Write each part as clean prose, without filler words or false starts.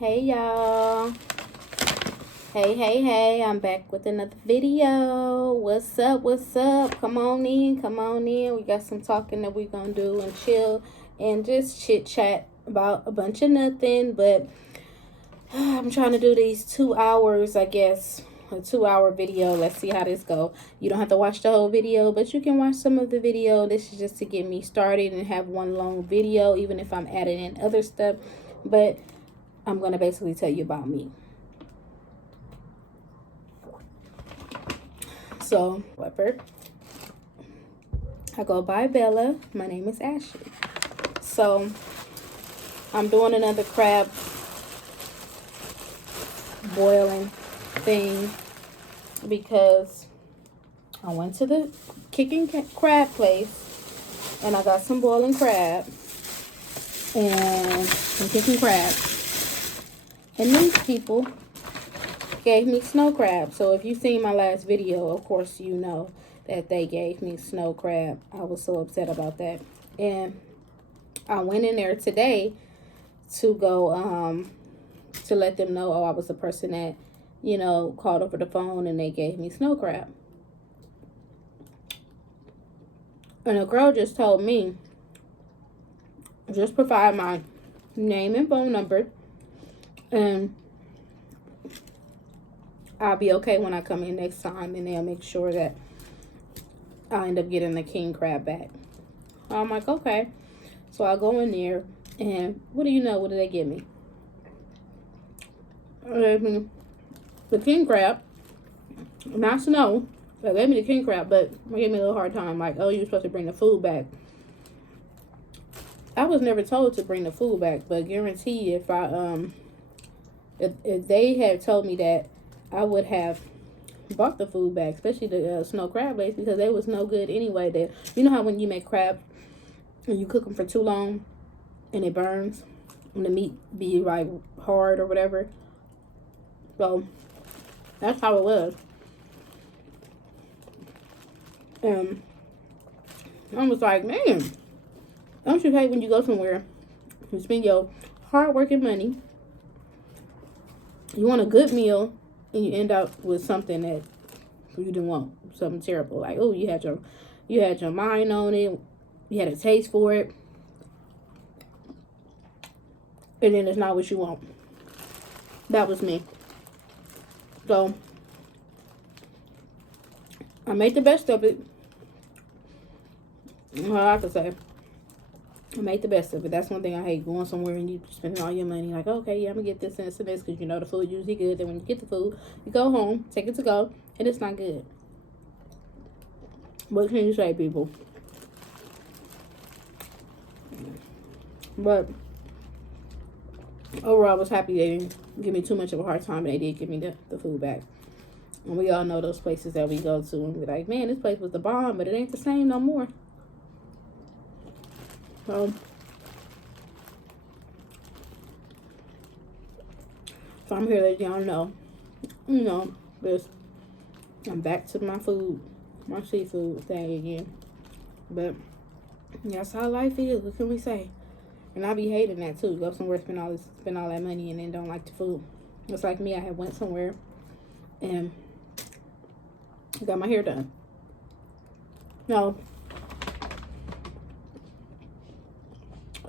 Hey y'all. Hey, I'm back with another video. What's up? What's up? Come on in, come on in. We got some talking that we're gonna do and chill and just chit chat about a bunch of nothing. But I'm trying to do these 2 hours, I guess. A 2 hour video. Let's see how this go. You don't have to watch the whole video, but you can watch some of the video. This is just to get me started and have one long video, even if I'm adding in other stuff. But I'm gonna basically tell you about me. So, leopard. I go by Bella. My name is Ashley. So, I'm doing another crab boiling thing because I went to the kicking crab place and I got some boiling crab and some kicking crab. And these people gave me snow crab. So if you've seen my last video, of course you know that they gave me snow crab. I was so upset about that. And I went in there today to go to let them know, oh, I was the person that, you know, called over the phone and they gave me snow crab. And a girl just told me, just provide my name and phone number and I'll be okay when I come in next time, and they'll make sure that I end up getting the king crab back. I'm like, okay. So I go in there, and what do you know? What did they give me? They gave me the king crab, not snow. They gave me the king crab, but they gave me a little hard time. Like, oh, you're supposed to bring the food back. I was never told to bring the food back, but guarantee if I if they had told me that, I would have bought the food back, especially the snow crab legs, because they was no good anyway. That, you know how when you make crab and you cook them for too long and it burns and the meat be like hard or whatever. So that's how it was. I was like, man, don't you hate when you go somewhere, you spend your hard working money, you want a good meal, and you end up with something that you didn't want, something terrible. Like, oh, you had your mind on it, you had a taste for it, and then it's not what you want. That was me. So I made the best of it. All I have to say, I made the best of it. That's one thing I hate, going somewhere and you spending all your money. Like, okay, yeah, I'm gonna get this and this, because you know the food usually good. Then when you get the food, you go home, take it to go, and it's not good. What can you say, people? But overall, I was happy they didn't give me too much of a hard time, and they did give me the food back. And we all know those places that we go to and we're like, man, this place was the bomb, but it ain't the same no more. So I'm here to let y'all know, you know, this, I'm back to my food, my seafood thing again. But that's how life is. What can we say? And I be hating that too. Go somewhere, spend all that money, and then don't like the food. It's like me. I had went somewhere and got my hair done. No,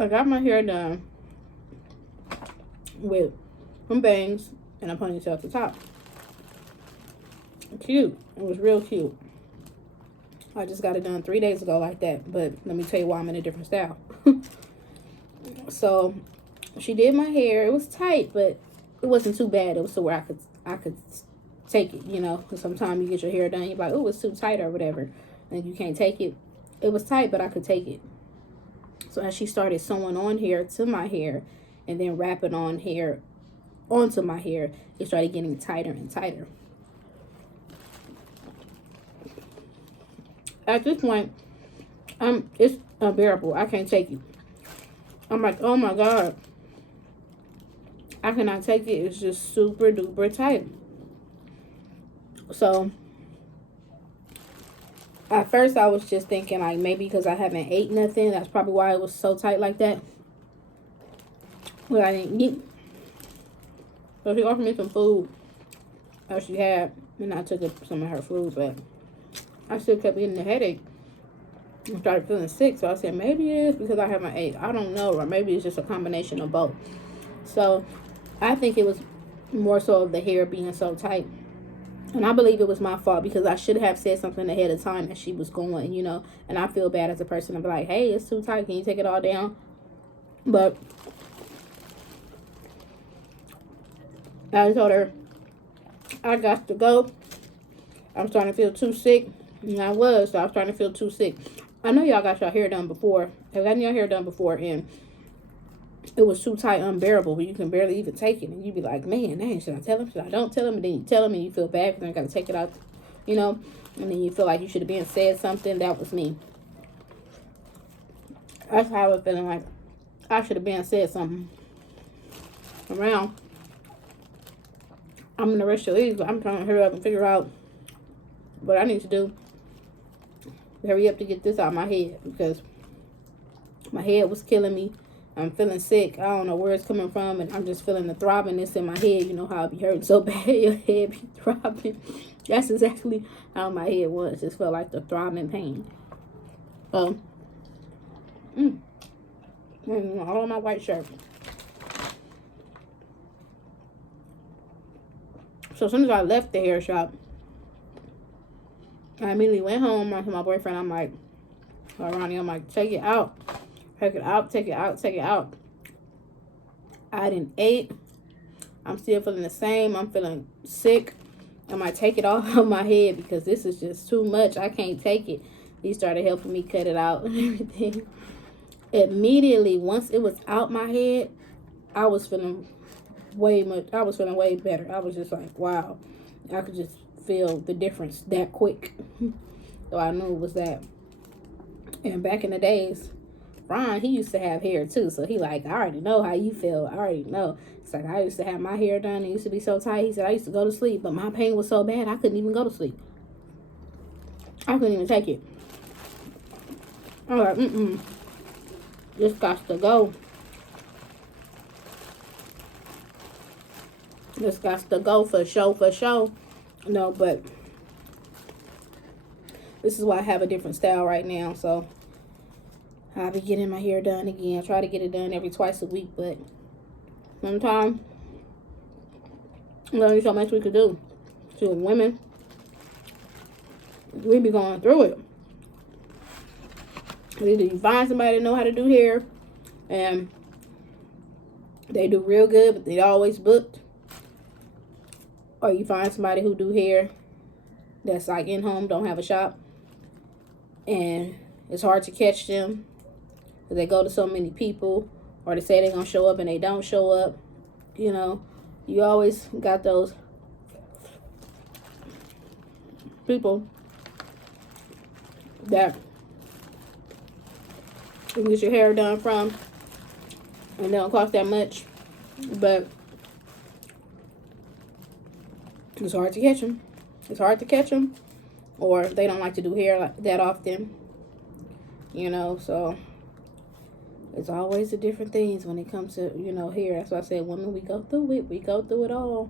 I got my hair done with some bangs and a ponytail at the top. Cute. It was real cute. I just got it done 3 days ago like that. But let me tell you why I'm in a different style. So she did my hair. It was tight, but it wasn't too bad. It was to where I could take it, you know. Because sometimes you get your hair done, you're like, oh, it's too tight or whatever, and you can't take it. It was tight, but I could take it. So as she started sewing on hair to my hair and then wrapping on hair onto my hair, it started getting tighter and tighter. At this point, it's unbearable. I can't take it. I'm like, oh my God, I cannot take it. It's just super duper tight. So at first I was just thinking like maybe because I haven't ate nothing, that's probably why it was so tight like that. But I didn't eat. So she offered me some food that she had, and I took some of her food, but I still kept getting a headache. I started feeling sick, so I said maybe it is because I haven't ate. I don't know, or maybe it's just a combination of both. So I think it was more so of the hair being so tight. And I believe it was my fault because I should have said something ahead of time as she was going, you know. And I feel bad as a person to be like, hey, it's too tight. Can you take it all down? But I told her, I got to go. I'm starting to feel too sick. And I was starting to feel too sick. I know y'all got your hair done before. I've gotten your hair done before, and it was too tight, unbearable, where you can barely even take it. And you be like, man, dang, should I tell him? Should I don't tell him? And then you tell him, and you feel bad because you got to take it out, you know. And then you feel like you should have been said something. That was me. That's how I was feeling like I should have been said something. Around, I'm in the rest of these. I'm trying to hurry up and figure out what I need to do. Hurry up to get this out of my head because my head was killing me. I'm feeling sick. I don't know where it's coming from, and I'm just feeling the throbbingness in my head. You know how it be hurting so bad, your head be throbbing. That's exactly how my head was. Just felt like the throbbing pain. All on my white shirt. So as soon as I left the hair shop, I immediately went home to my boyfriend. I'm like, Ronnie, I'm like, take it out. Take it out, take it out, take it out. I didn't eat. I'm still feeling the same. I'm feeling sick. I might take it off of my head because this is just too much. I can't take it. He started helping me cut it out and everything. Immediately, once it was out my head, I was feeling way better. I was just like, wow. I could just feel the difference that quick. So I knew it was that. And back in the days, Ron, he used to have hair too. So he like, I already know how you feel. I already know. It's like, I used to have my hair done. It used to be so tight. He said, I used to go to sleep, but my pain was so bad, I couldn't even go to sleep. I couldn't even take it. I was like, this got to go. This got to go for sure. No, but this is why I have a different style right now. So I'll be getting my hair done again. I try to get it done every twice a week, but sometimes there's only so much we could do. So women, we be going through it. Either you find somebody that know how to do hair and they do real good, but they always booked. Or you find somebody who do hair that's like in home, don't have a shop, and it's hard to catch them because they go to so many people, or they say they're gonna show up and they don't show up. You know, you always got those people that you can get your hair done from, and they don't cost that much, but it's hard to catch them. It's hard to catch them, or they don't like to do hair like that often. You know, so it's always the different things when it comes to, you know, hair. That's why I said, women, we go through it. We go through it all.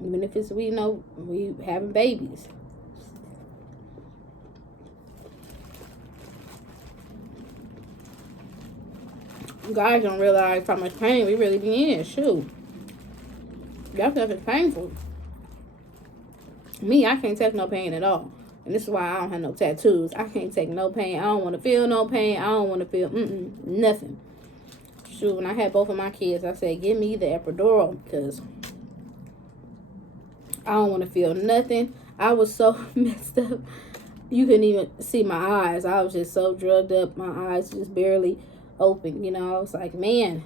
Even if it's, we know, we having babies. Guys don't realize how much pain we really be in. Shoot. That stuff is painful. Me, I can't take no pain at all. And this is why I don't have no tattoos. I can't take no pain. I don't want to feel no pain. I don't want to feel nothing. Shoot, when I had both of my kids, I said, give me the epidural because I don't want to feel nothing. I was so messed up. You couldn't even see my eyes. I was just so drugged up. My eyes just barely open. You know, I was like, man,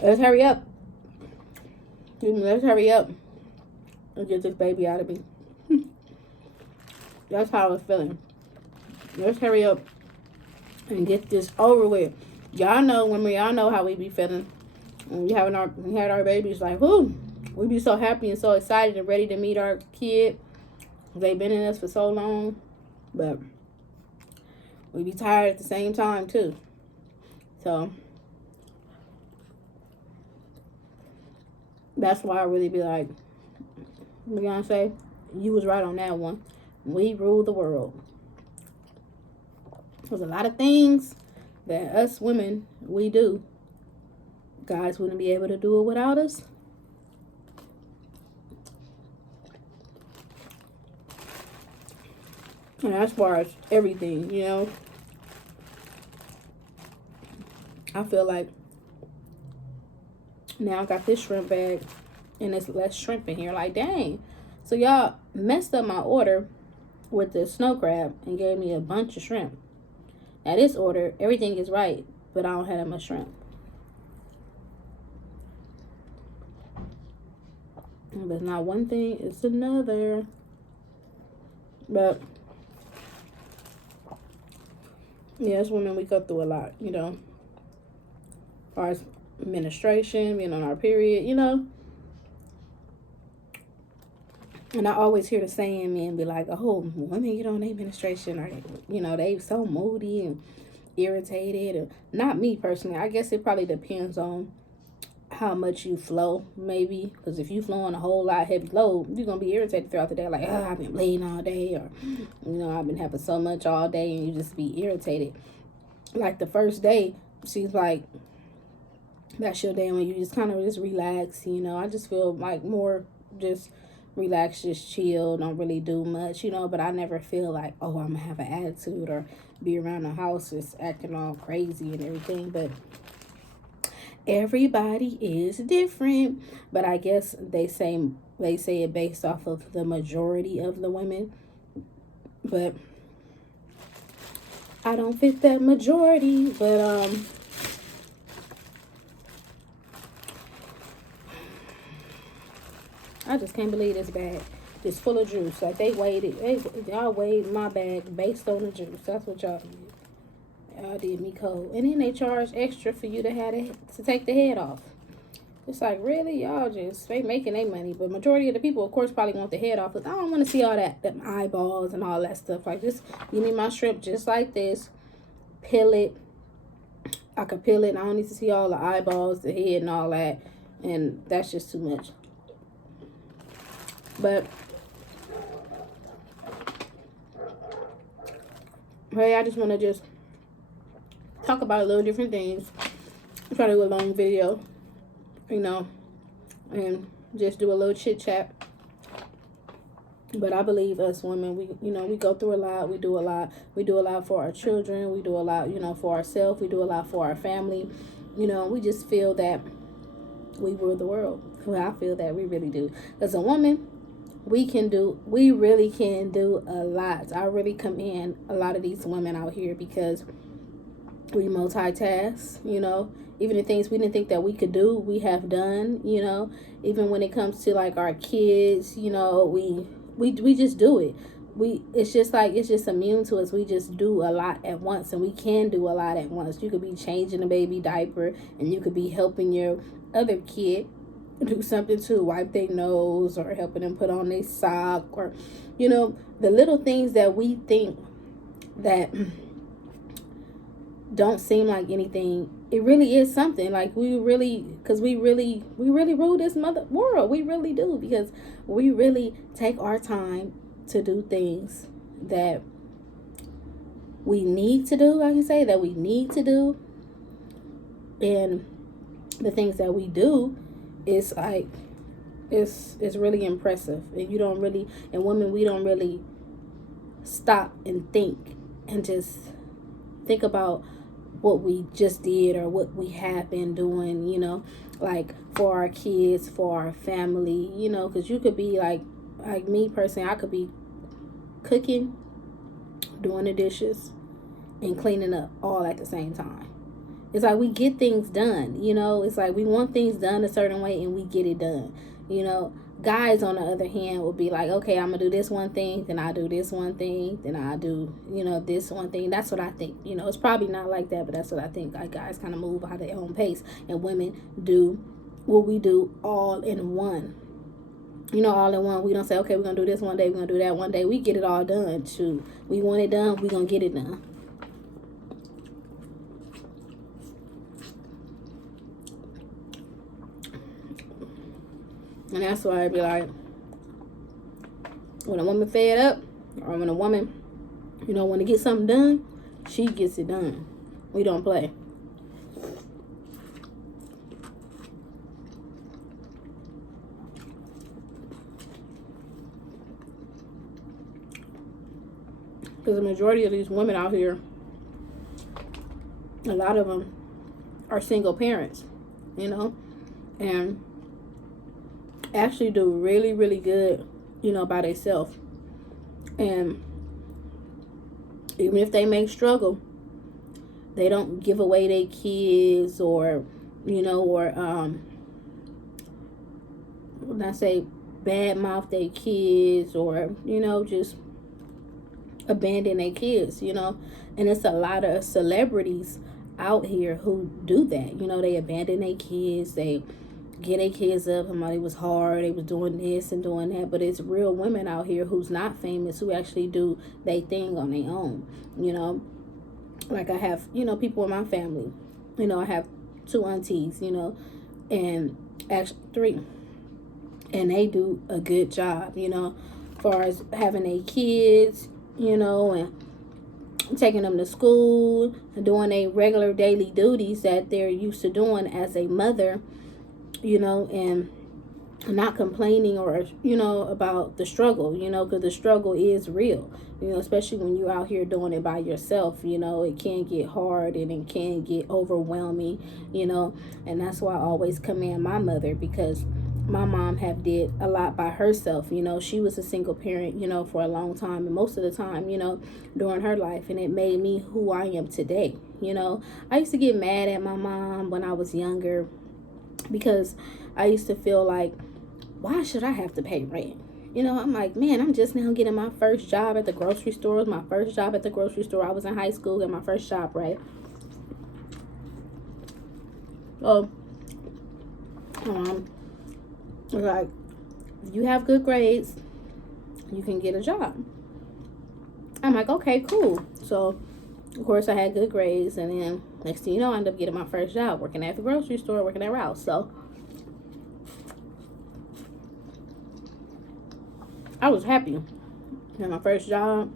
let's hurry up. Let's hurry up and get this baby out of me. That's how I was feeling. Let's hurry up and get this over with. Y'all know, women, y'all know how we be feeling when we had our babies. Like, whoo, we be so happy and so excited and ready to meet our kid. They've been in us for so long, but we be tired at the same time too. So That's why I really be like, Beyonce, you was right on that one. We rule the world. There's a lot of things that us women, we do. Guys wouldn't be able to do it without us. And as far as everything, I feel like now I got this shrimp bag and there's less shrimp in here. Like, dang. So y'all messed up my order with the snow crab and gave me a bunch of shrimp. Now this order, everything is right, but I don't have that much shrimp. But not one thing, it's another. But yeah, as women, we go through a lot, as far as menstruation, being on our period, And I always hear the saying, men be like, oh, women get on their menstruation, or, they so moody and irritated. And not me personally. I guess it probably depends on how much you flow, maybe. Because if you flowing a whole lot heavy load, you're going to be irritated throughout the day. Like, oh, I've been bleeding all day. Or, I've been having so much all day. And you just be irritated. Like the first day, she's like, that's your day when you just kind of just relax. I just feel like more just relax, just chill, don't really do much, but I never feel like, oh, I'm gonna have an attitude or be around the house just acting all crazy and everything. But everybody is different. But I guess they say it based off of the majority of the women. But I don't fit that majority. But I just can't believe this bag is full of juice. Like y'all weighed my bag based on the juice. That's what y'all did. Y'all did me cold. And then they charge extra for you to take the head off. It's like, really? Y'all just, they making their money. But majority of the people, of course, probably want the head off. Because I don't want to see all them eyeballs and all that stuff. Like, just give me my shrimp just like this. Peel it. I could peel it. And I don't need to see all the eyeballs, the head, and all that. And that's just too much. But hey, I just want to just talk about a little different things. I'm trying to do a long video, and just do a little chit chat. But I believe us women, we go through a lot. We do a lot. We do a lot for our children. We do a lot, for ourselves. We do a lot for our family. We just feel that we rule the world. Well, I feel that we really do. As a woman, we really can do a lot. I really commend a lot of these women out here because we multitask, even the things we didn't think that we could do, we have done, even when it comes to like our kids, we just do it. It's just immune to us. We just do a lot at once, and we can do a lot at once. You could be changing a baby diaper, and you could be helping your other kid do something to wipe their nose, or helping them put on their sock, or the little things that we think that don't seem like anything, it really is something. Like we really rule this mother world. We really do, because we really take our time to do things that we need to do. I can say that we need to do, and the things that we do is like it's really impressive. And women, we don't really stop and think and just think about what we just did or what we have been doing, like for our kids, for our family, because you could be like me personally, I could be cooking, doing the dishes, and cleaning up all at the same time. It's like we get things done, it's like we want things done a certain way and we get it done. Guys, on the other hand, will be like, okay, I'm gonna do this one thing, then I do this one thing, then I do, this one thing. That's what I think. It's probably not like that, but that's what I think. Like, guys kind of move at their own pace, and women do what we do all in one. All in one. We don't say, okay, we're gonna do this one day, we're gonna do that one day. We get it all done. Too. We want it done, we're gonna get it done. And that's why I'd be like, when a woman fed up, or when a woman, want to get something done, she gets it done. We don't play. Because the majority of these women out here, a lot of them are single parents, and actually do really, really good, by themselves. And even if they may struggle, they don't give away their kids or when I say bad mouth their kids or, just abandon their kids, and it's a lot of celebrities out here who do that. They abandon their kids, they get their kids up, and it was hard, they was doing this and doing that. But it's real women out here who's not famous who actually do their thing on their own. Like I have, people in my family. I have 2 aunties, and actually 3. And they do a good job, as far as having their kids, and taking them to school and doing their regular daily duties that they're used to doing as a mother, and not complaining or, about the struggle, because the struggle is real, especially when you're out here doing it by yourself. It can get hard and it can get overwhelming, and that's why I always commend my mother, because my mom have did a lot by herself. She was a single parent, for a long time, and most of the time, during her life, and it made me who I am today. I used to get mad at my mom when I was younger because I used to feel like, why should I have to pay rent? I'm like, man, I'm just now getting my first job at the grocery store. It was my first job at the grocery store. I was in high school, got my first job, right? So, like, if you have good grades, you can get a job. I'm like, okay, cool. So, of course, I had good grades, and then next thing you know, I ended up getting my first job, working at the grocery store, working at Rouse. So, I was happy. I had my first job,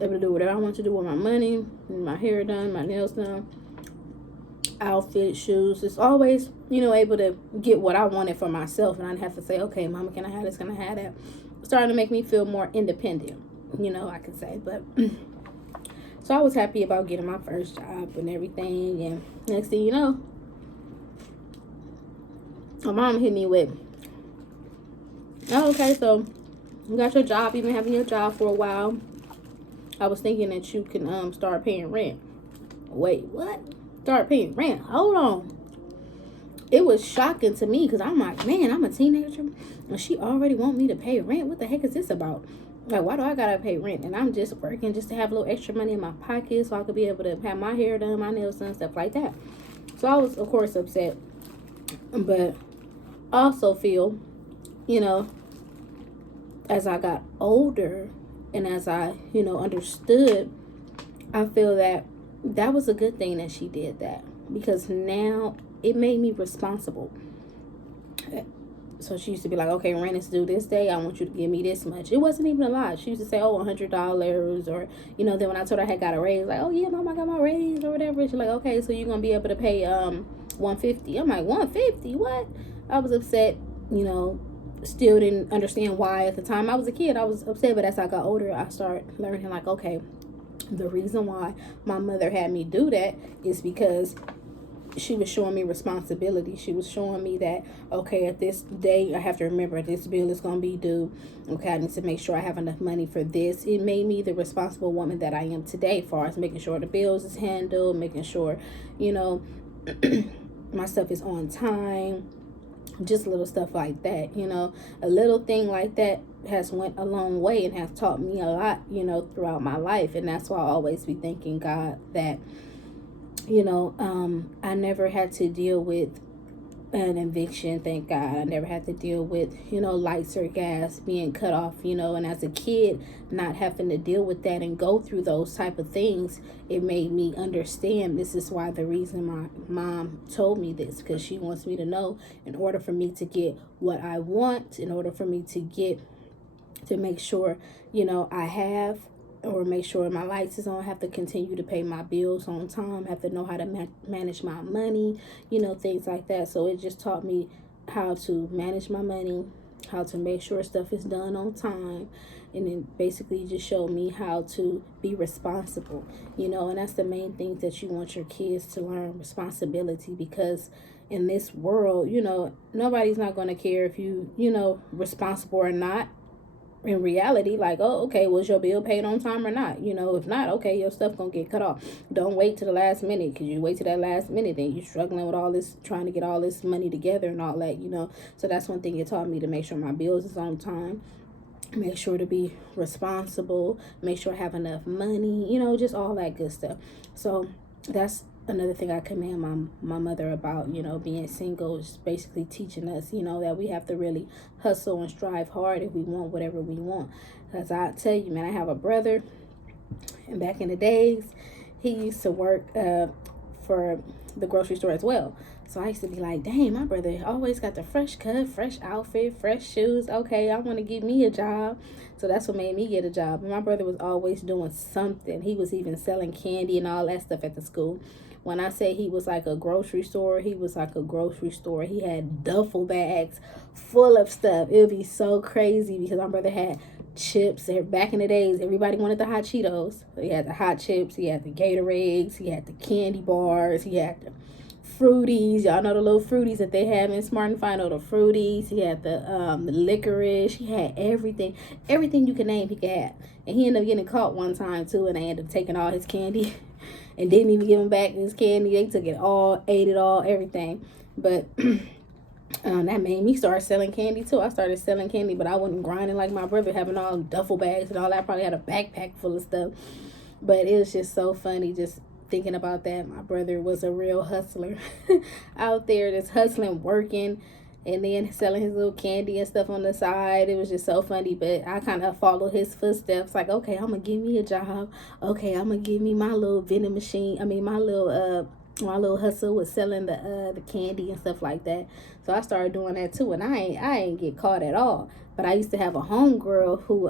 able to do whatever I wanted to do with my money, my hair done, my nails done, outfit, shoes. It's always, able to get what I wanted for myself, and I didn't have to say, okay, mama, can I have this, can I have that? Starting to make me feel more independent, I could say. But so I was happy about getting my first job and everything, and next thing you know, my mom hit me with, oh, okay, so you got your job, you've been having your job for a while. I was thinking that you can start paying rent. Wait, what? Start paying rent? Hold on. It was shocking to me because I'm like, man, I'm a teenager and she already want me to pay rent. What the heck is this about? Like, why do I gotta pay rent? And I'm just working just to have a little extra money in my pocket so I could be able to have my hair done, my nails done, stuff like that. So I was, of course, upset. But also feel, as I got older and as I, understood, I feel that that was a good thing that she did that, because now it made me responsible. So she used to be like, okay, rent is due this day, I want you to give me this much. It wasn't even a lot. She used to say, oh, $100, or, then when I told her I had got a raise, like, oh yeah, mom, I got my raise or whatever. She's like, okay, so you're gonna be able to pay $150. I'm like, $150? What? I was upset, still didn't understand why at the time. I was a kid, I was upset, but as I got older, I started learning, like, okay, the reason why my mother had me do that is because she was showing me responsibility. She was showing me that, okay, at this day, I have to remember this bill is going to be due. Okay, I need to make sure I have enough money for this. It made me the responsible woman that I am today, as far as making sure the bills is handled, making sure, my stuff is on time. Just little stuff like that, a little thing like that has went a long way and has taught me a lot, throughout my life. And that's why I always be thanking God that, I never had to deal with an eviction, thank God. I never had to deal with, lights or gas being cut off, and as a kid, not having to deal with that and go through those type of things, it made me understand. This is why the reason my mom told me this, because she wants me to know, in order for me to get what I want, in order for me to make sure, I have, or make sure my lights is on, have to continue to pay my bills on time, have to know how to manage my money, things like that. So it just taught me how to manage my money, how to make sure stuff is done on time, and then basically just showed me how to be responsible, and that's the main thing that you want your kids to learn, responsibility, because in this world, nobody's not going to care if responsible or not. In reality, like, oh, okay, was your bill paid on time or not? If not, okay, your stuff gonna get cut off. Don't wait to the last minute, because you wait to that last minute, then you're struggling with all this, trying to get all this money together and all that, So that's one thing it taught me, to make sure my bills is on time, make sure to be responsible, make sure I have enough money, just all that good stuff. So that's another thing I commend my mother about, being single, is basically teaching us, that we have to really hustle and strive hard if we want whatever we want. Because I tell you, man, I have a brother, and back in the days, he used to work for the grocery store as well. So I used to be like, dang, my brother always got the fresh cut, fresh outfit, fresh shoes. Okay, I want to get me a job. So that's what made me get a job. And my brother was always doing something. He was even selling candy and all that stuff at the school. When I say he was like a grocery store, he was like a grocery store. He had duffel bags full of stuff. It would be so crazy, because my brother had chips. Back in the days, everybody wanted the hot Cheetos. So he had the hot chips, he had the Gatorades, he had the candy bars, he had the Fruities. Y'all know the little Fruities that they have in Smart and Final, the Fruities. He had the licorice. He had everything you can name he could have. And he ended up getting caught one time too, and they ended up taking all his candy and didn't even give him back his candy. They took it all, ate it all, everything. But that made me start selling candy too. I started selling candy, but I wasn't grinding like my brother, having all duffel bags and all that. I probably had a backpack full of stuff. But it was just so funny, just thinking about that. My brother was a real hustler out there, just hustling, working, and then selling his little candy and stuff on the side. It was just so funny. But I kind of followed his footsteps, like, okay, I'm gonna give me a job. Okay, I'm gonna give me my little vending machine. My little hustle was selling the candy and stuff like that. So I started doing that too, and I ain't get caught at all. But I used to have a homegirl who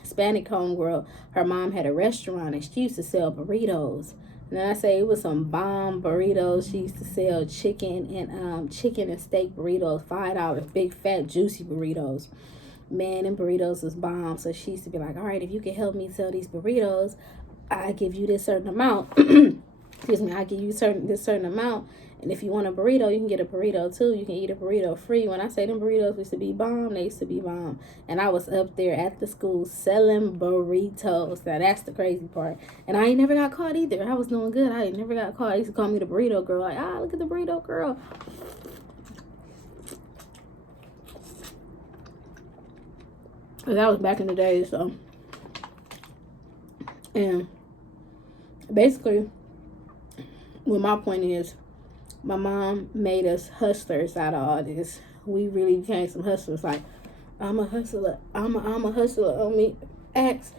Hispanic homegirl. Her mom had a restaurant, and she used to sell burritos. And I say it was some bomb burritos. She used to sell chicken and steak burritos, $5, big fat juicy burritos. Man, and burritos was bomb. So she used to be like, all right, if you can help me sell these burritos, I give you this certain amount. Excuse me, I give you this certain amount. And if you want a burrito, you can get a burrito too. You can eat a burrito free. When I say them burritos used to be bomb, they used to be bomb. And I was up there at the school selling burritos. Now that's the crazy part. And I ain't never got caught either. I was doing good. I ain't never got caught. They used to call me the burrito girl. Like, look at the burrito girl. But that was back in the day, so. And basically, what my point is, my mom made us hustlers out of all this. We really became some hustlers. Like, I'm a hustler. I'm a hustler. On me, ask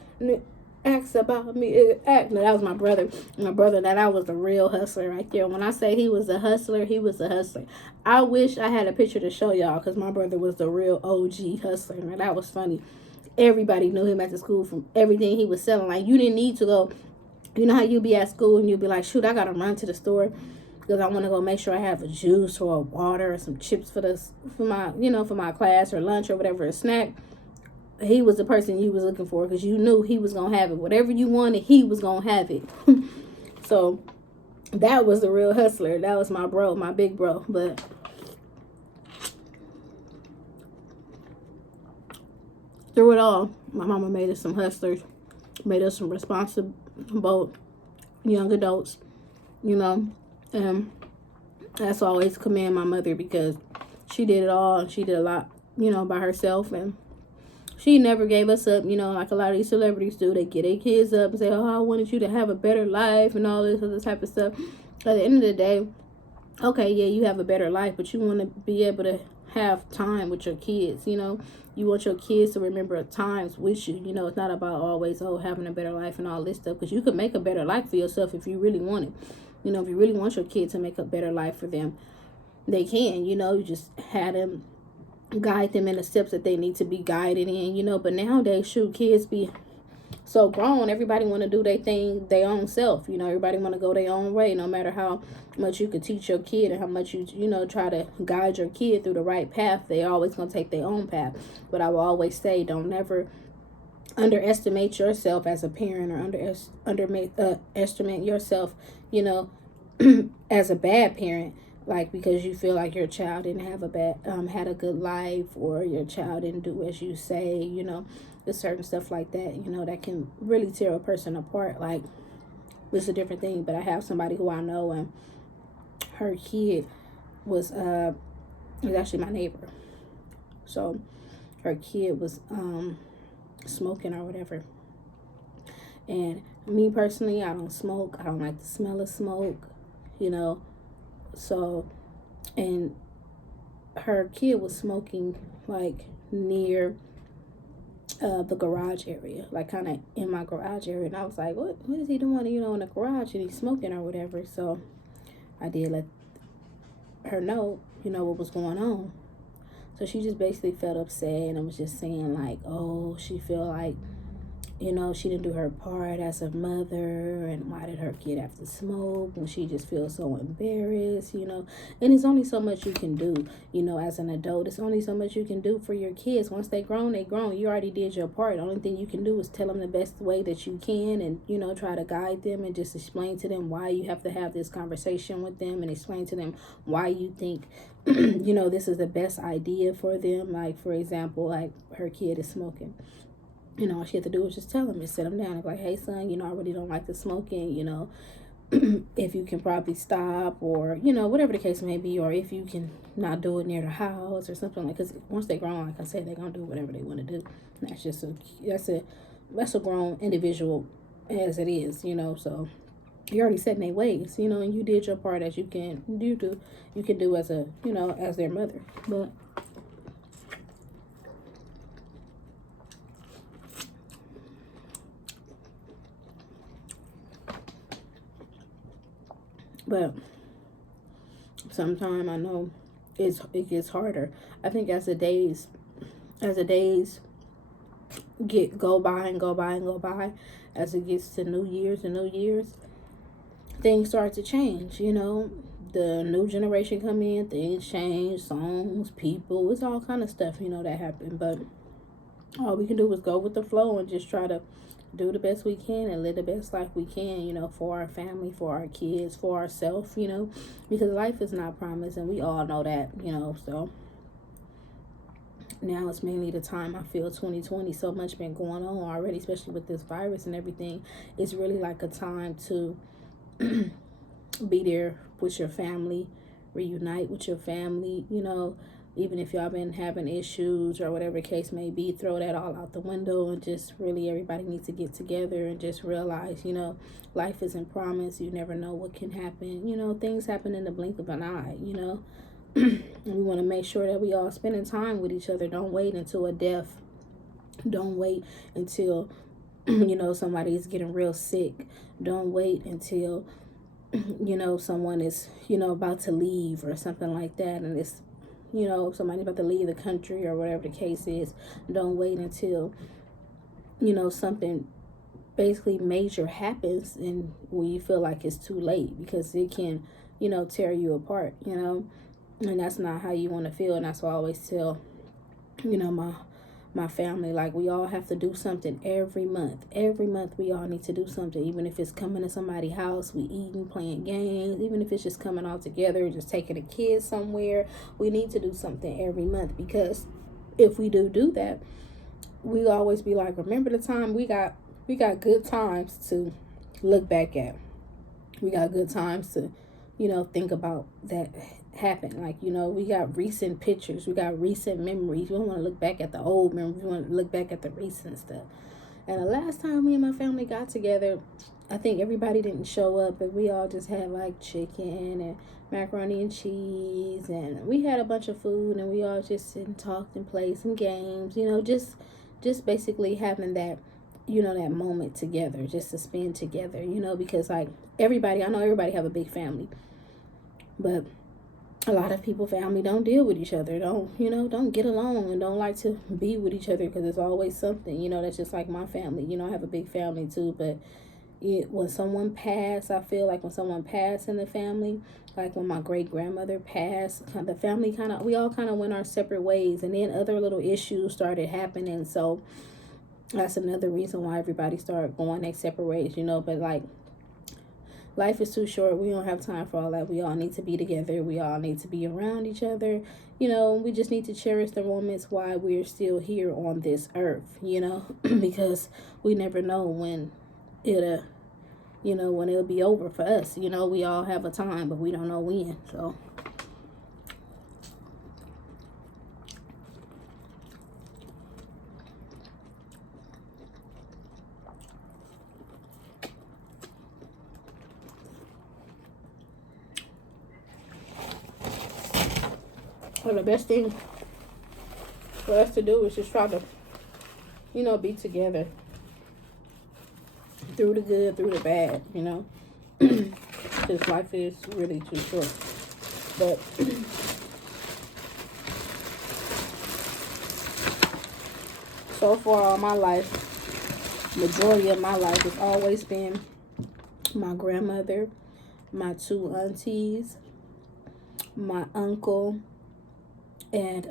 about me. Ask. No, that was my brother. My brother. That was the real hustler right there. When I say he was a hustler, he was a hustler. I wish I had a picture to show y'all, because my brother was the real OG hustler. Man, that was funny. Everybody knew him at the school from everything he was selling. Like, you didn't need to go. You know how you be at school and you be like, shoot, I gotta run to the store because I want to go make sure I have a juice or a water or some chips for my class or lunch or whatever, a snack. He was the person you was looking for, because you knew he was gonna have it. Whatever you wanted, he was gonna have it. So that was the real hustler. That was my bro, my big bro. But through it all, my mama made us some hustlers, made us some responsible young adults, and that's always commend my mother, because she did it all, and she did a lot, by herself, and she never gave us up, like a lot of these celebrities do. They get their kids up and say, oh, I wanted you to have a better life and all this other type of stuff. At the end of the day, okay, yeah, you have a better life, but you want to be able to have time with your kids, you know. You want your kids to remember times with you. You know, it's not about always, oh, having a better life and all this stuff, because you could make a better life for yourself if you really want it. You know, if you really want your kid to make a better life for them, they can. You know, you just had them, guide them in the steps that they need to be guided in, you know. But nowadays, shoot, kids be so grown, everybody want to do their thing their own self, you know. Everybody want to go their own way, no matter how much you could teach your kid and how much you know, try to guide your kid through the right path. They always gonna take their own path. But I will always say, don't never underestimate yourself as a parent, or estimate yourself, you know, as a bad parent, like because you feel like your child didn't have a bad had a good life, or your child didn't do as you say, you know. There's certain stuff like that, you know, that can really tear a person apart. Like, it's a different thing, but I have somebody who I know, and her kid was actually my neighbor. So her kid was smoking or whatever. And me personally, I don't smoke. I don't like the smell of smoke, you know. So, and her kid was smoking like near the garage area, like kind of in my garage area. And I was like, what is he doing, you know, in the garage, and he's smoking or whatever. So I did let her know, you know, what was going on. So she just basically felt upset and was just saying like, oh, she feel like, you know, she didn't do her part as a mother, and why did her kid have to smoke, and she just feels so embarrassed, you know. And it's only so much you can do, you know, as an adult. It's only so much you can do for your kids. Once they grown, they grown. You already did your part. The only thing you can do is tell them the best way that you can, and, you know, try to guide them and just explain to them why you have to have this conversation with them, and explain to them why you think you know, this is the best idea for them. Like, for example, like her kid is smoking. You know, all she had to do was just tell him and sit him down and be like, hey, son, you know, I really don't like the smoking, you know. If you can probably stop, or, you know, whatever the case may be, or if you can not do it near the house or something, like, because once they grown, like I said, they're going to do whatever they want to do. That's just that's a grown individual as it is, you know. So you're already setting their ways, you know, and you did your part as you can do as a, you know, as their mother. But sometimes I know it gets harder. I think as the days go by and go by and go by, as it gets to New Year's and New Year's, things start to change, you know. The new generation come in, things change, songs, people, it's all kind of stuff, you know, that happen. But all we can do is go with the flow and just try to do the best we can and live the best life we can, you know, for our family, for our kids, for ourselves, you know, because life is not promised, and we all know that, you know. So now it's mainly the time, I feel 2020, so much been going on already, especially with this virus and everything. It's really like a time to be there with your family, reunite with your family, you know. Even if y'all been having issues or whatever the case may be, throw that all out the window, and just really everybody needs to get together and just realize, you know, life isn't promised. You never know what can happen. You know, things happen in the blink of an eye, you know. We want to make sure that we all spending time with each other. Don't wait until a death. Don't wait until, you know, somebody's getting real sick. Don't wait until, you know, someone is, you know, about to leave or something like that, and it's, you know, somebody about to leave the country or whatever the case is. Don't wait until, you know, something basically major happens and when you feel like it's too late, because it can, you know, tear you apart, you know. And that's not how you want to feel. And that's why I always tell, you know, my family, like, we all have to do something every month. Every month we all need to do something, even if it's coming to somebody's house, we eating, playing games, even if it's just coming all together, just taking a kid somewhere. We need to do something every month, because if we do that, we always be like, remember the time we got good times to look back at. We got good times to, you know, think about that happened. Like, you know, we got recent pictures, we got recent memories. We don't want to look back at the old memories, we want to look back at the recent stuff, And the last time me and my family got together, I think everybody didn't show up, but we all just had like chicken and macaroni and cheese, and we had a bunch of food, and we all just sit and talked and played some games, just basically having that, that moment together, just to spend together, because like everybody, I know everybody have a big family, but a lot of people family don't deal with each other, don't get along, and don't like to be with each other because there's always something, that's just like my family. I have a big family too, but when someone passed, I feel like when someone passed in the family, like when my great grandmother passed, the family we all kind of went our separate ways, and then other little issues started happening. So that's another reason why everybody started going their separate ways, but like, life is too short. We don't have time for all that. We all need to be together. We all need to be around each other. We just need to cherish the moments while we're still here on this earth, because we never know when it'll when it'll be over for us. We all have a time, but we don't know when. So well, the best thing for us to do is just try to be together through the good, through the bad, because life is really too short. But so far, all my life, majority of my life has always been my grandmother, my two aunties, my uncle, and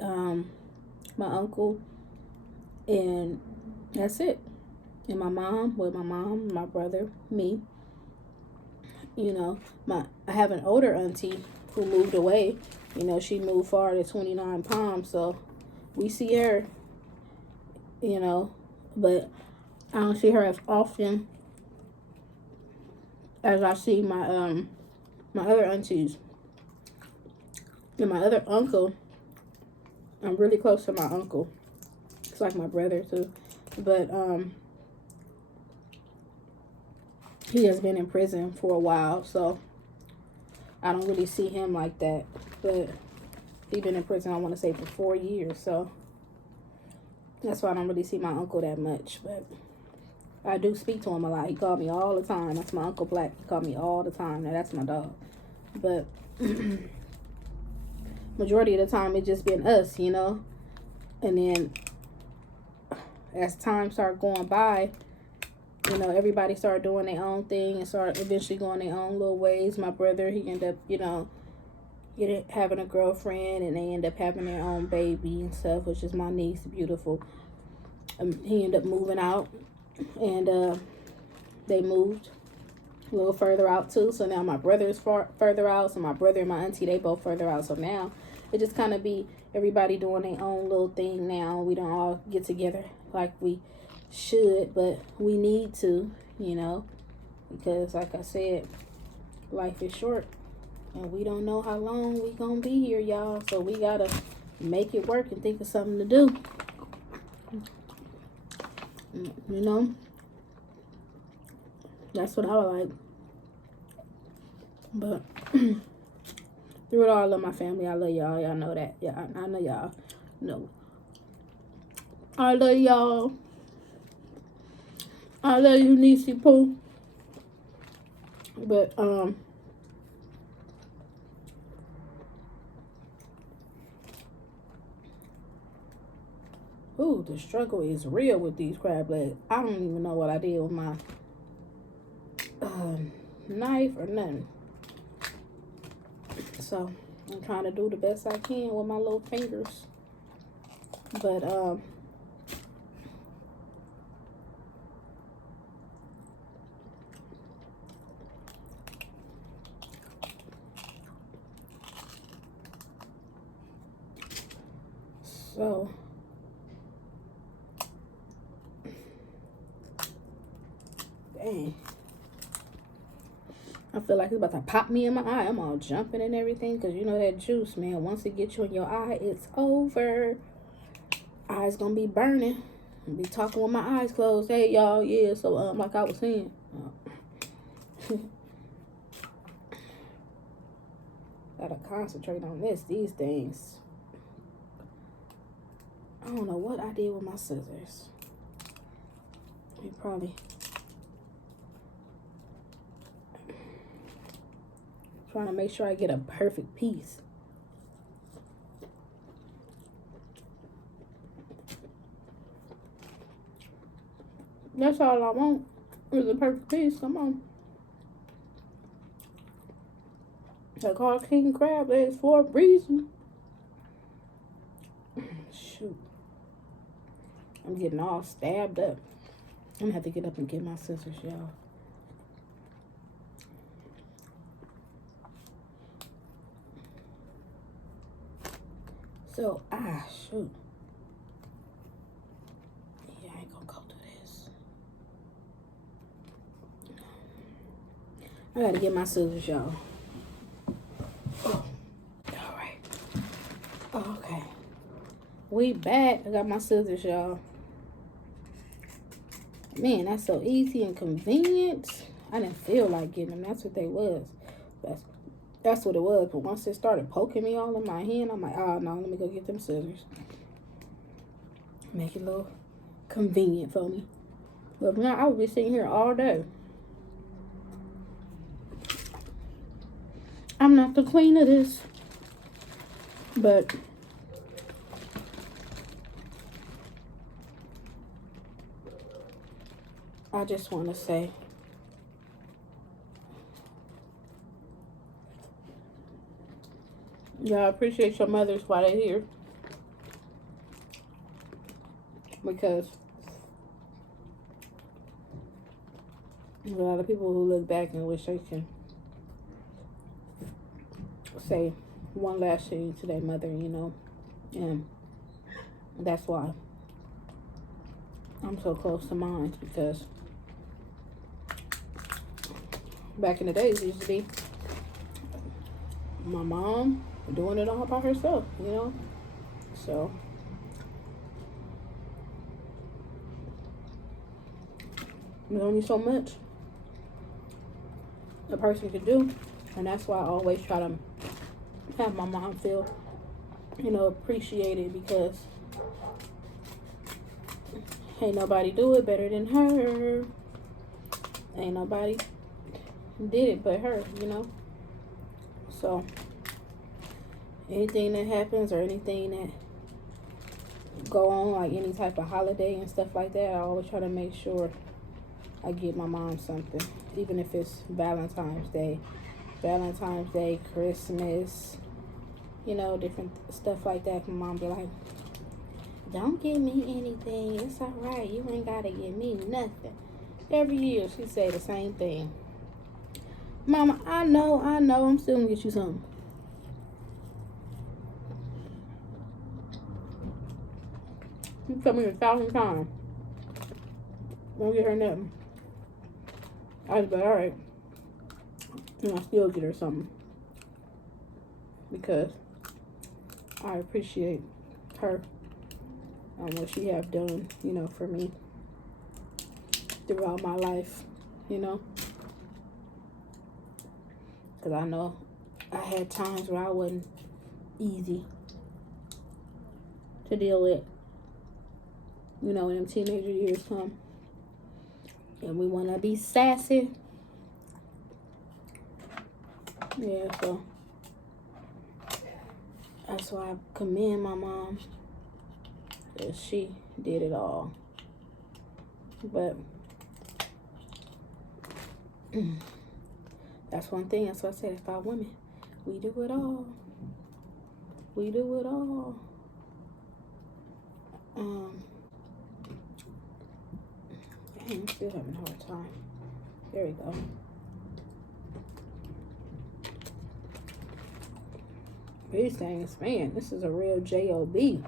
that's it. And my mom, my brother, me. I have an older auntie who moved away. She moved far to 29 Palms, so we see her, but I don't see her as often as I see my other aunties. And my other uncle, I'm really close to my uncle. It's like my brother too. But he has been in prison for a while, so I don't really see him like that. But he's been in prison, I want to say, for 4 years, so that's why I don't really see my uncle that much. But I do speak to him a lot. He called me all the time. That's my Uncle Black. He called me all the time. Now, that's my dog. But majority of the time, it's just been us, And then as time started going by, everybody started doing their own thing and started eventually going their own little ways. My brother, he ended up, having a girlfriend, and they end up having their own baby and stuff, which is my niece, beautiful. He ended up moving out, and they moved a little further out too. So now my brother is further out. So my brother and my auntie, they both further out. So now it just kind of be everybody doing their own little thing now. We don't all get together like we should, but we need to, because like I said, life is short, and we don't know how long we gonna be here, y'all. So we gotta make it work and think of something to do. That's what I would like. But through it all, I love my family. I love y'all. Y'all know that. Yeah, I know y'all know. I love y'all. I love you, Niecy Pooh. But ooh, the struggle is real with these crab legs. I don't even know what I did with my knife or nothing. So I'm trying to do the best I can with my little fingers. But so dang, I feel like it's about to pop me in my eye. I'm all jumping and everything, because that juice, man, once it gets you in your eye, it's over. Eyes gonna be burning. Be talking with my eyes closed. Hey, y'all. Yeah, so, like I was saying. Gotta concentrate on these things. I don't know what I did with my scissors. You probably trying to make sure I get a perfect piece. That's all I want is a perfect piece. Come on. They call king crab legs for a reason. Shoot. I'm getting all stabbed up. I'm gonna have to get up and get my scissors, y'all. So, shoot. Yeah, I ain't gonna go through this. I gotta get my scissors, y'all. Alright. Okay. We back. I got my scissors, y'all. Man, that's so easy and convenient. I didn't feel like getting them. That's what they was. That's what it was. But once it started poking me all in my hand, I'm like, oh, no, let me go get them scissors. Make it a little convenient for me. But now I would be sitting here all day. I'm not the queen of this. But I just want to say, yeah, I appreciate your mothers while they're here. Because there's a lot of people who look back and wish they can say one last thing to their mother, you know. And that's why I'm so close to mine, because back in the days, it used to be my mom doing it all by herself, you know. So there's only so much a person can do, and that's why I always try to have my mom feel, you know, appreciated, because ain't nobody do it better than her. Ain't nobody did it but her, you know. So anything that happens or anything that go on, like any type of holiday and stuff like that, I always try to make sure I give my mom something, even if it's Valentine's Day, Christmas, you know, different stuff like that. My mom be like, don't give me anything, it's all right, you ain't gotta give me nothing. Every year she say the same thing. Mama, I know, I'm still gonna get you something. You tell me 1,000 times, don't get her nothing. I was like, all right, and I still get her something, because I appreciate her and what she have done, you know, for me throughout my life, you know. Because I know I had times where I wasn't easy to deal with, you know, when them teenager years come and we want to be sassy. Yeah, so that's why I commend my mom, because she did it all. But that's one thing. That's what I said. If our women, we do it all. We do it all. Dang, I'm still having a hard time. There we go. These things, man, this is a real job. See,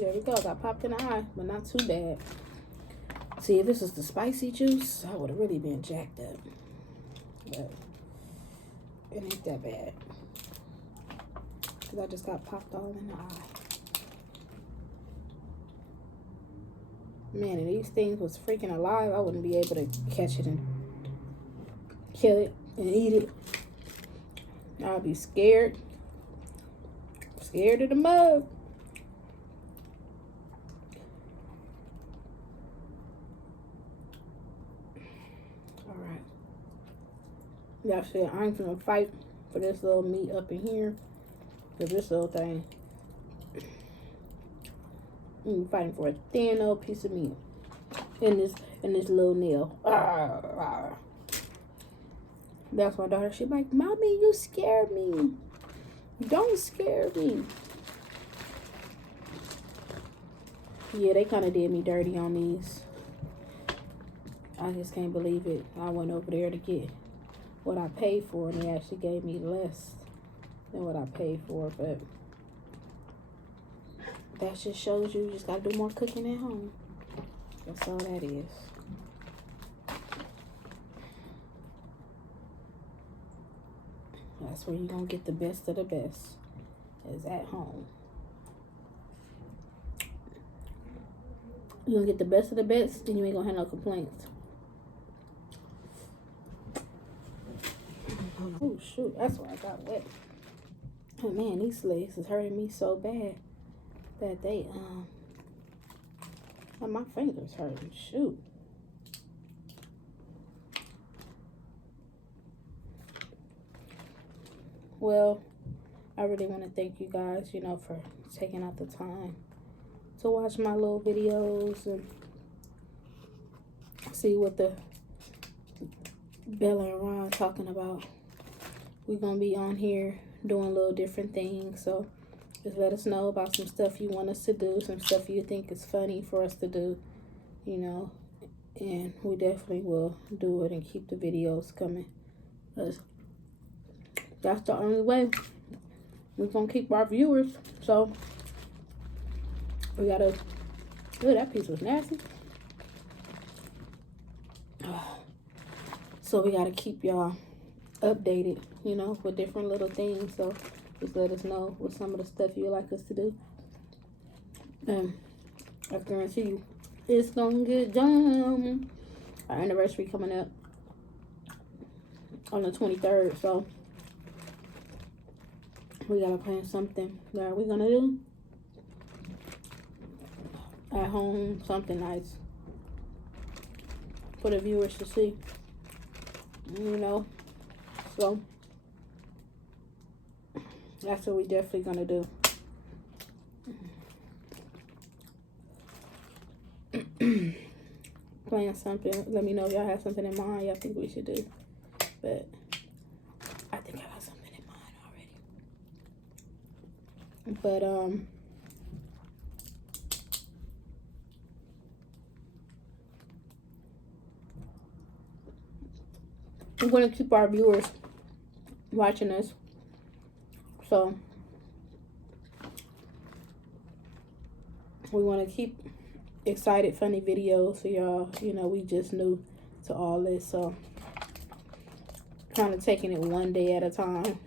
there we go. Got popped in the eye, but not too bad. See, if this was the spicy juice, I would have really been jacked up. But it ain't that bad. because I just got popped all in the eye. Man, if these things was freaking alive, I wouldn't be able to catch it and kill it and eat it. I'd be scared. Scared of the mug. Alright. Y'all see, I'm gonna fight for this little meat up in here. Because this little thing, I'm fighting for a thin little piece of meat in this little nail. That's my daughter. She's like, Mommy, you scared me. Don't scare me. Yeah, they kind of did me dirty on these. I just can't believe it. I went over there to get what I paid for, and they actually gave me less than what I paid for. But that just shows you just gotta do more cooking at home. That's all that is. That's where you're gonna get the best of the best, is at home. You're gonna get the best of the best, then you ain't gonna have no complaints. Oh shoot, that's why I got wet. Oh man, these legs is hurting me so bad that they my fingers hurting. Shoot. Well, I really want to thank you guys, you know, for taking out the time to watch my little videos and see what the Bella and Ron talking about. We're gonna be on here doing little different things, so just let us know about some stuff you want us to do, some stuff you think is funny for us to do, you know, and we definitely will do it and keep the videos coming, because that's the only way we're gonna keep our viewers. So we gotta, ooh, that piece was nasty. So we gotta keep y'all updated, you know, with different little things. So just let us know what some of the stuff you would like us to do. And I guarantee you, it's gonna get done. Our anniversary coming up on the 23rd, so we gotta plan something that we're gonna do at home, something nice for the viewers to see, you know. So that's what we definitely gonna do. Plan something. Let me know if y'all have something in mind y'all think we should do. But I think I got something in mind already. But I'm gonna keep our viewers watching us. So we want to keep excited, funny videos for y'all. You know, we just new to all this, so kind of taking it one day at a time,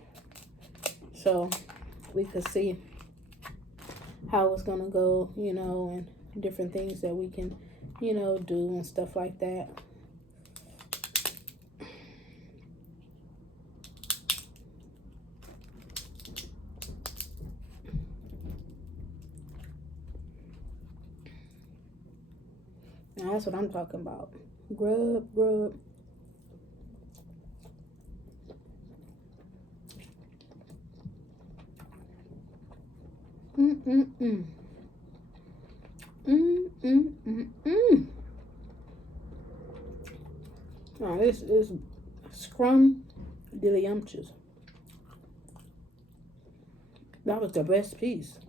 so we could see how it's gonna go, you know, and different things that we can, you know, do and stuff like that. Now that's what I'm talking about. Grub, grub. Now this is scrum dilumptious. That was the best piece.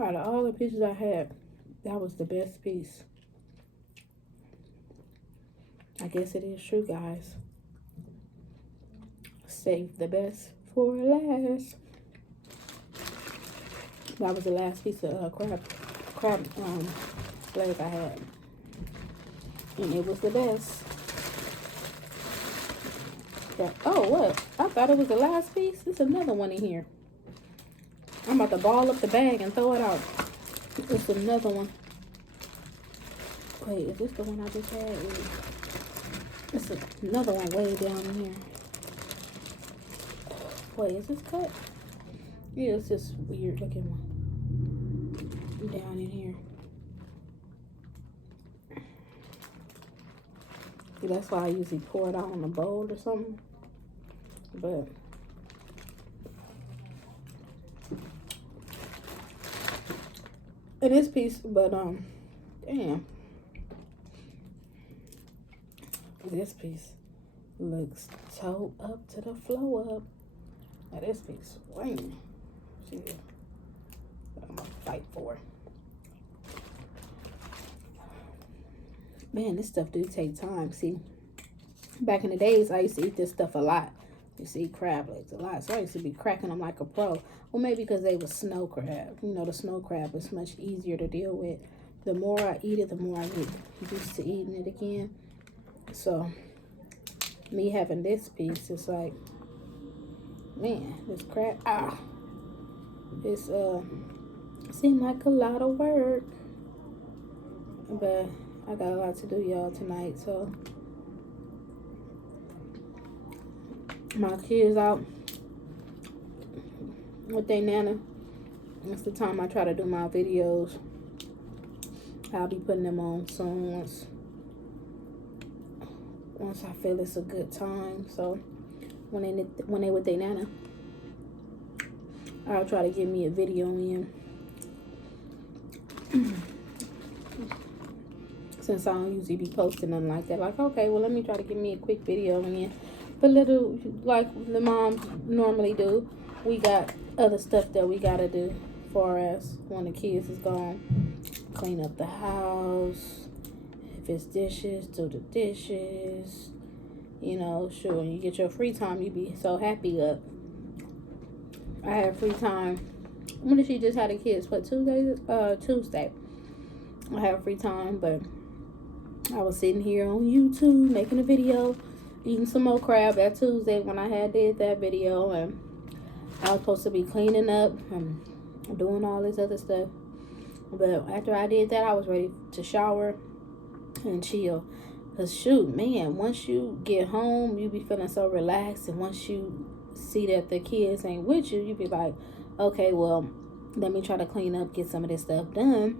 Out of all the pieces I had, that was the best piece. I guess it is true, guys. Save the best for last. That was the last piece of crab leg I had, and it was the best. crap. Oh, what? I thought it was the last piece. There's another one in here. I'm about to ball up the bag and throw it out. It's another one. Wait, is this the one I just had? It's another one way down in here. Wait, is this cut? Yeah, it's this weird looking one down in here. See, that's why I usually pour it out in a bowl or something. But in this piece, but damn, this piece looks toe up to the flow up. Now this piece, wait, shit, I'm gonna fight for it. Man, this stuff do take time. See, back in the days, I used to eat this stuff a lot. You see, crab legs a lot. So I used to be cracking them like a pro. Well, maybe because they were snow crab. You know, the snow crab is much easier to deal with. The more I eat it, the more I get used to eating it again. So, me having this piece, it's like, man, this crab, it's, seemed like a lot of work. But I got a lot to do, y'all, tonight, so. My kids out with their nana. That's the time I try to do my videos. I'll be putting them on soon once I feel it's a good time. So when they with their nana, I'll try to get me a video in. Since I don't usually be posting them like that, like, okay, well, let me try to get me a quick video in. But little, like the moms normally do, we got other stuff that we gotta do for us when the kids is gone. Clean up the house. If it's dishes, do the dishes. You know, sure, when you get your free time, you be so happy up. I had free time. When did she just had the kids? What, Tuesday? Tuesday. I had free time, but I was sitting here on YouTube making a video. Eating some more crab that Tuesday when I did that video, and I was supposed to be cleaning up and doing all this other stuff. But after I did that, I was ready to shower and chill. Cause shoot, man, once you get home, you be feeling so relaxed, and once you see that the kids ain't with you, you be like, okay, well, let me try to clean up, get some of this stuff done.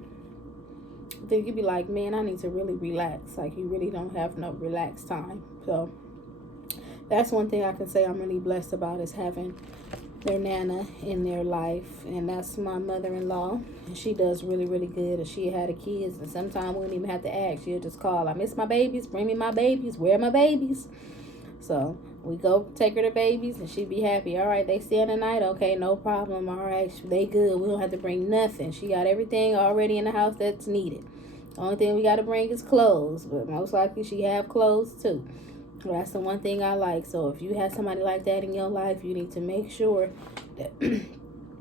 Then you be like, man, I need to really relax. Like, you really don't have no relaxed time. So that's one thing I can say I'm really blessed about, is having their nana in their life. And that's my mother-in-law. And she does really, really good. And she had the kids. And sometimes we don't even have to ask. She'll just call, I miss my babies. Bring me my babies. Where are my babies? So we go take her to babies, and she be happy. All right, they staying the night? Okay, no problem. All right, they good. We don't have to bring nothing. She got everything already in the house that's needed. The only thing we got to bring is clothes. But most likely she have clothes too. Well, that's the one thing I like. So if you have somebody like that in your life, you need to make sure that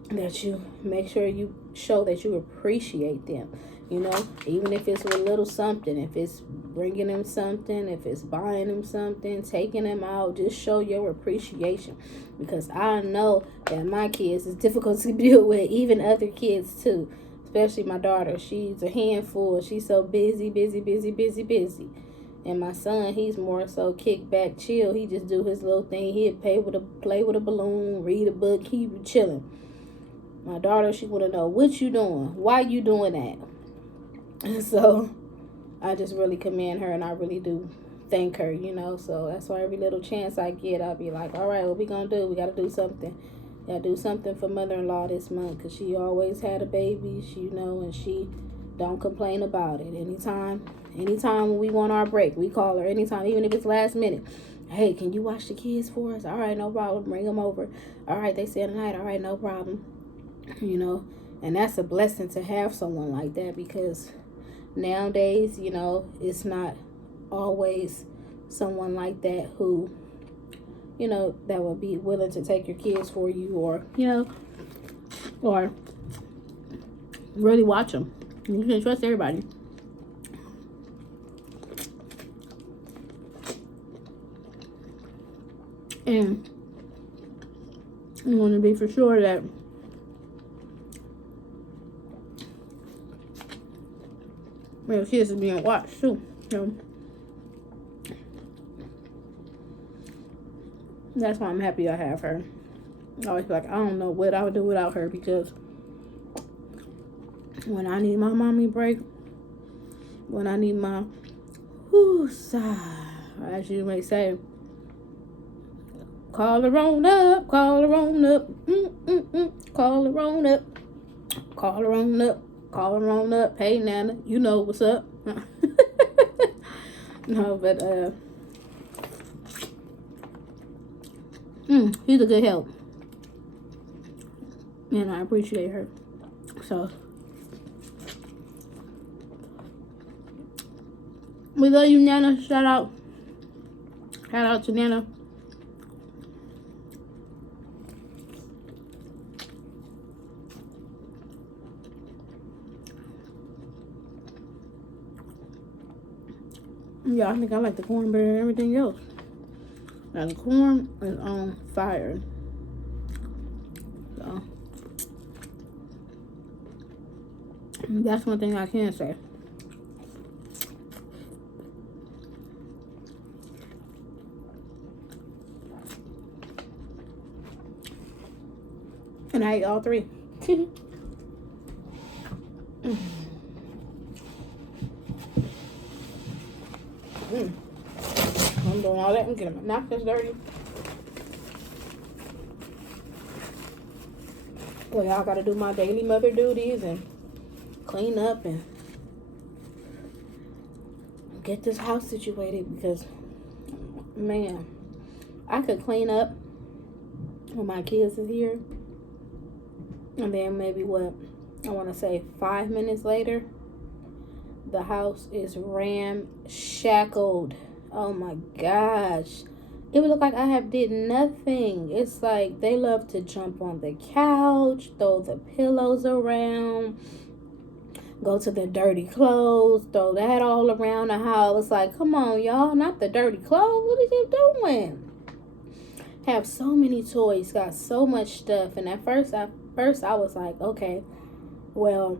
that you make sure you show that you appreciate them. You know, even if it's a little something, if it's bringing them something, if it's buying them something, taking them out, just show your appreciation. Because I know that my kids is difficult to deal with, even other kids too. Especially my daughter. She's a handful. She's so busy. And my son, he's more so kick back, chill. He just do his little thing. He'd play with a balloon, read a book. He be chilling. My daughter, she want to know, what you doing? Why you doing that? And so I just really commend her, and I really do thank her, you know. So that's why every little chance I get, I'll be like, all right, what we going to do? We got to do something. Got to do something for mother-in-law this month, because she always had a baby, you know, and she don't complain about it. Anytime when we want our break, we call her anytime, even if it's last minute. Hey, can you watch the kids for us? All right, no problem. Bring them over. All right, they stay the night. All right, no problem. You know, and that's a blessing to have someone like that, because nowadays, you know, it's not always someone like that who, you know, that would be willing to take your kids for you, or, you know, or really watch them. You can't trust everybody. And you want to be for sure that your kids are being watched too. So that's why I'm happy I have her. I always feel like I don't know what I would do without her, because when I need my mommy break, when I need my sigh, as you may say, call her on up, call her on up, call her on up, call her on up, call her on up. Hey Nana, you know what's up. No, but he's a good help, and I appreciate her. So we love you, Nana. Shout out to Nana. Yeah, I think I like the corn better than everything else. Now the corn is on fire. So that's one thing I can say. And I ate all three. I'm doing all that. I'm getting my napkins dirty. Well, y'all gotta do my daily mother duties and clean up and get this house situated, because, man, I could clean up when my kids is here, and then maybe what I want to say 5 minutes later, the house is ramshackled. Oh my gosh, it would look like I have did nothing. It's like they love to jump on the couch, throw the pillows around, go to the dirty clothes, throw that all around the house. Like, come on, y'all, not the dirty clothes. What are you doing? Have so many toys, got so much stuff. And at first I was like, okay, well,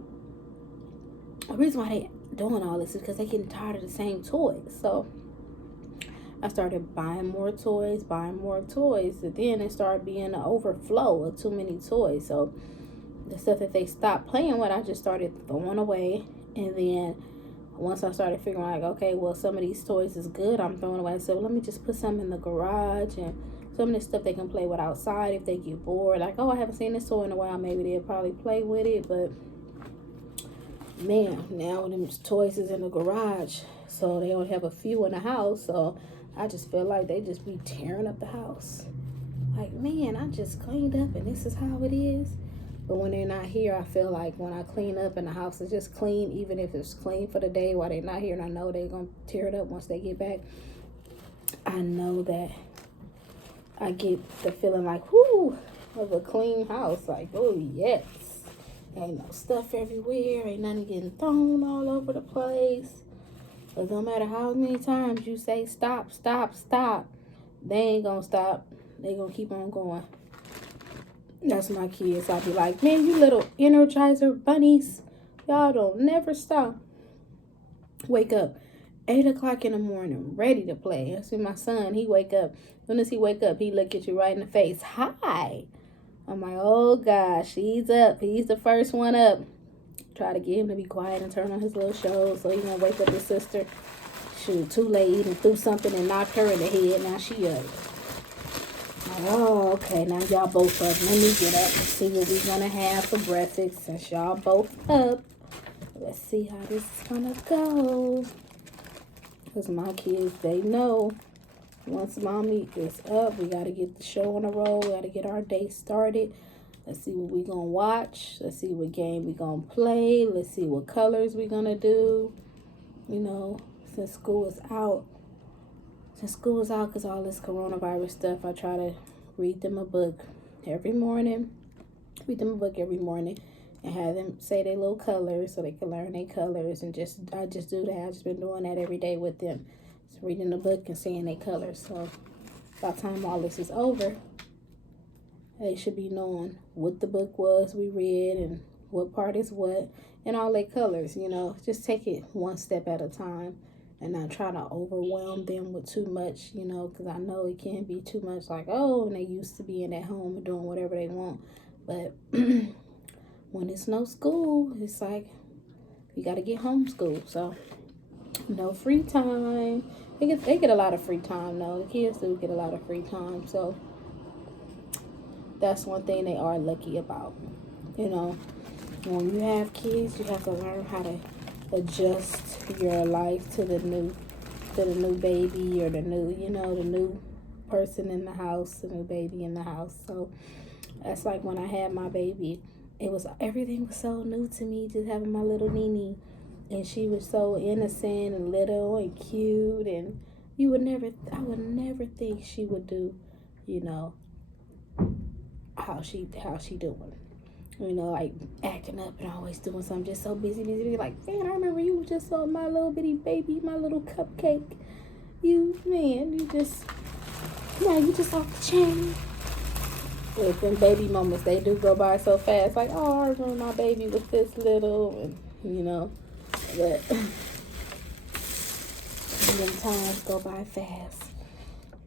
the reason why they doing all this is because they getting tired of the same toys. So I started buying more toys, and then it started being an overflow of too many toys. So the stuff that they stopped playing with, I just started throwing away. And then once I started figuring like, okay, well, some of these toys is good, I'm throwing away. So let me just put some in the garage, and some of this stuff they can play with outside if they get bored. Like, oh, I haven't seen this toy in a while. Maybe they'll probably play with it. But man, now them toys is in the garage, so they only have a few in the house. So I just feel like they just be tearing up the house. Like, man, I just cleaned up and this is how it is. But when they're not here, I feel like when I clean up and the house is just clean, even if it's clean for the day while they're not here, and I know they're going to tear it up once they get back, I know that I get the feeling like, whoo, of a clean house. Like, oh, yes. Ain't no stuff everywhere. Ain't nothing getting thrown all over the place. But no matter how many times you say stop, stop, stop, they ain't gonna stop. They gonna keep on going. That's my kids. I'll be like, man, you little Energizer bunnies. Y'all don't never stop. Wake up 8 o'clock in the morning, ready to play. That's when my son, he wake up. As soon as he wake up, he look at you right in the face. Hi. I'm like, oh gosh, he's up. He's the first one up. Try to get him to be quiet and turn on his little show so he won't wake up his sister. Shoot, too late and threw something and knocked her in the head. Now she up. Like, oh, okay, now y'all both up. Let me get up and see what we're going to have for breakfast. Since y'all both up, let's see how this is going to go. Because my kids, they know once mommy is up, we got to get the show on the roll. We got to get our day started. Let's see what we're going to watch. Let's see what game we're going to play. Let's see what colors we're going to do. You know, since school is out. Since school is out because all this coronavirus stuff, I try to read them a book every morning. Read them a book every morning and have them say their little colors so they can learn their colors. And I just do that. I've just been doing that every day with them. Just reading the book and saying their colors. So by the time all this is over, they should be knowing what the book was we read and what part is what and all their colors, you know. Just take it one step at a time and not try to overwhelm them with too much, you know, because I know it can be too much like, oh, and they used to being at home and doing whatever they want. But when it's no school, it's like you got to get homeschooled. So no free time. They get a lot of free time, though. The kids do get a lot of free time. So that's one thing they are lucky about. You know, when you have kids, you have to learn how to adjust your life to the new baby or the new person in the house, the new baby in the house. So that's like when I had my baby, everything was so new to me, just having my little Nene. And she was so innocent and little and cute, and I would never think she would do, you know, how she doing. You know, like acting up and always doing something, just so busy. Like, man, I remember you just saw my little bitty baby, my little cupcake. You just off the chain. With them baby moments, they do go by so fast. Like, oh, I remember my baby was this little, and you know, but them times go by fast.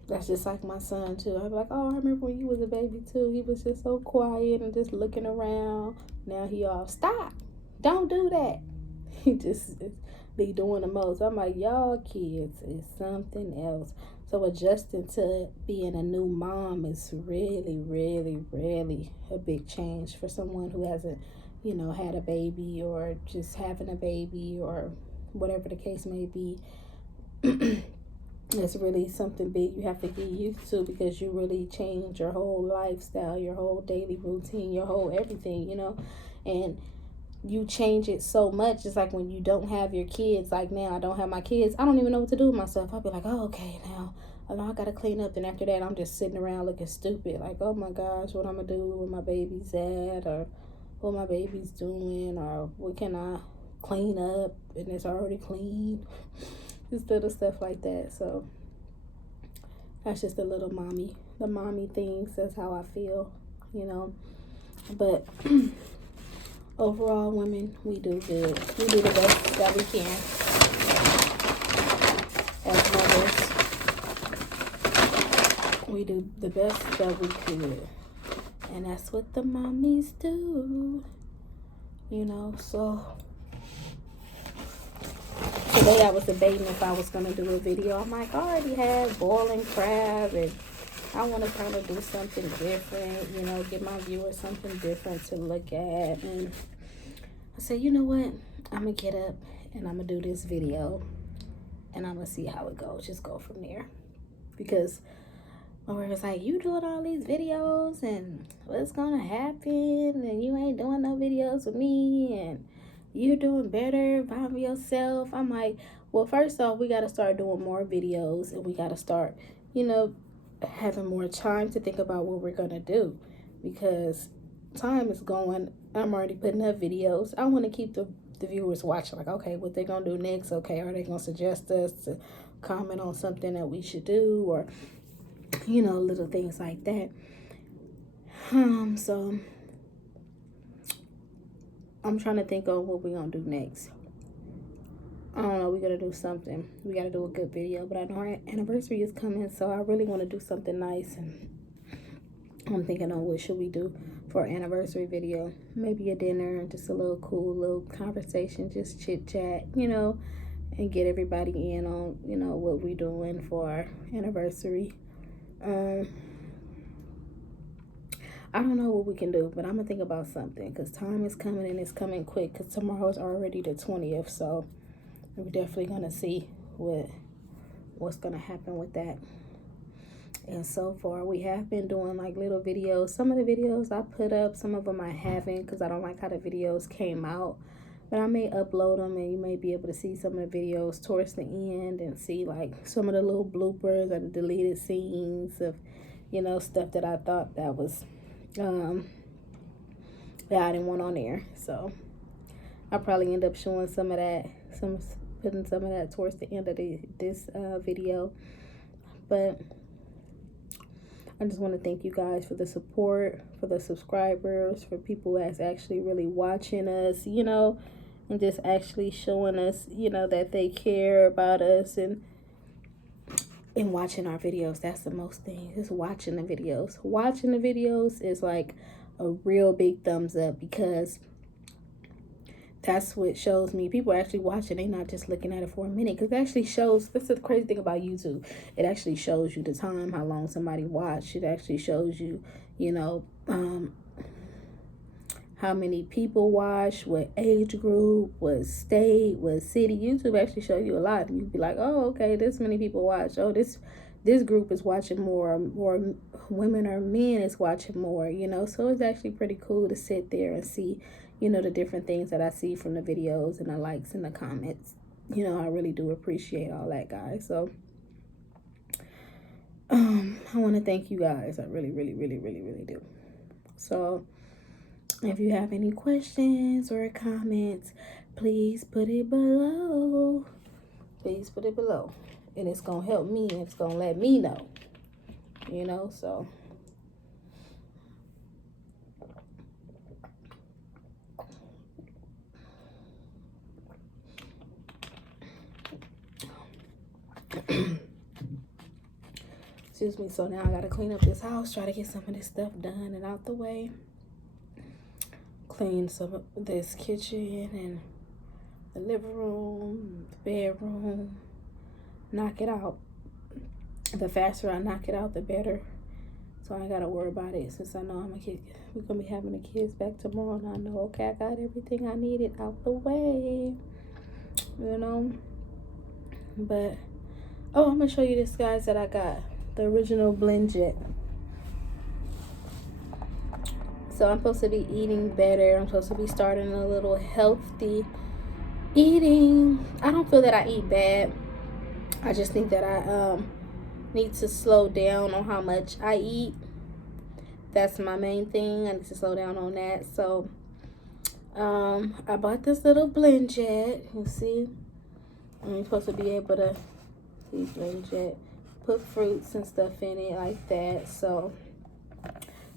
That's just like my son too. I'd be like, oh, I remember when you was a baby too. He was just so quiet and just looking around. Now he all, stop, don't do that. He just be doing the most. I'm like, y'all kids is something else. So adjusting to being a new mom is really, really, really a big change for someone who hasn't, you know, had a baby or just having a baby or whatever the case may be. It's really something big you have to get used to, because you really change your whole lifestyle, your whole daily routine, your whole everything, you know. And you change it so much. It's like when you don't have your kids. Like now I don't have my kids, I don't even know what to do with myself. I'll be like, oh, okay, now I gotta clean up. And after that, I'm just sitting around looking stupid, like, oh my gosh, what I'm gonna do, where my baby's at, or what my baby's doing, or what can I clean up, and it's already clean. Just little stuff like that. So that's just the mommy things. That's how I feel, you know. But overall, women, we do good. We do the best that we can as mothers. We do the best that we could, and that's what the mommies do, you know. So today I was debating if I was going to do a video. I'm like, I already had boiling crab, and I want to kind of do something different, you know, give my viewers something different to look at. And I said, you know what? I'm going to get up and I'm going to do this video, and I'm going to see how it goes. Just go from there. Because or it's like, you doing all these videos, and what's going to happen? And you ain't doing no videos with me, and you're doing better by yourself. I'm like, well, first off, we got to start doing more videos, and we got to start, you know, having more time to think about what we're going to do, because time is going. I'm already putting up videos. I want to keep the viewers watching, like, okay, what they going to do next? Okay, are they going to suggest us to comment on something that we should do, or, you know, little things like that. So I'm trying to think of what we're going to do next. I don't know. We're going to do something. We got to do a good video. But I know our anniversary is coming, so I really want to do something nice. And I'm thinking, what should we do for our anniversary video? Maybe a dinner and just a little cool little conversation, just chit-chat, you know, and get everybody in on, you know, what we're doing for our anniversary. I don't know what we can do, but I'm going to think about something, because time is coming, and it's coming quick, because tomorrow is already the 20th, so we're definitely going to see what's going to happen with that. And so far, we have been doing like little videos. Some of the videos I put up, some of them I haven't, because I don't like how the videos came out. But I may upload them, and you may be able to see some of the videos towards the end and see like some of the little bloopers or the deleted scenes of, you know, stuff that I thought that was that I didn't want on there. So I'll probably end up showing some of that, putting some of that towards the end of this video. But I just want to thank you guys for the support, for the subscribers, for people that's actually really watching us, you know, and just actually showing us, you know, that they care about us and watching our videos. That's the most thing, just watching the videos. Watching the videos is like a real big thumbs up, because that's what shows me people are actually watching. They're not just looking at it for a minute, because it actually shows. That's the crazy thing about YouTube. It actually shows you the time, how long somebody watched. It actually shows you, you know, how many people watch, what age group, what state, what city. YouTube actually shows you a lot. And you'd be like, oh, okay, this many people watch. Oh, this group is watching more, or women or men is watching more, you know. So it's actually pretty cool to sit there and see, you know, the different things that I see from the videos and the likes and the comments. You know, I really do appreciate all that, guys. So I want to thank you guys. I really, really, really, really, really do. So if you have any questions or comments, please put it below. Please put it below. And it's going to help me. And it's going to let me know. You know, so. Excuse me. So now I got to clean up this house. Try to get some of this stuff done and out the way. Clean some of this kitchen and the living room, the bedroom. Knock it out. The faster I knock it out, the better. So I ain't gotta worry about it, since I know I'm a kid. We're gonna be having the kids back tomorrow, and I know, okay, I got everything I needed out the way, you know. But oh, I'm gonna show you this, guys, that I got the original blend jet. So I'm supposed to be eating better. I'm supposed to be starting a little healthy eating. I don't feel that I eat bad. I just think that I need to slow down on how much I eat. That's my main thing. I need to slow down on that. So I bought this little blend jet. You see, I'm supposed to be able to see blend jet, put fruits and stuff in it like that. So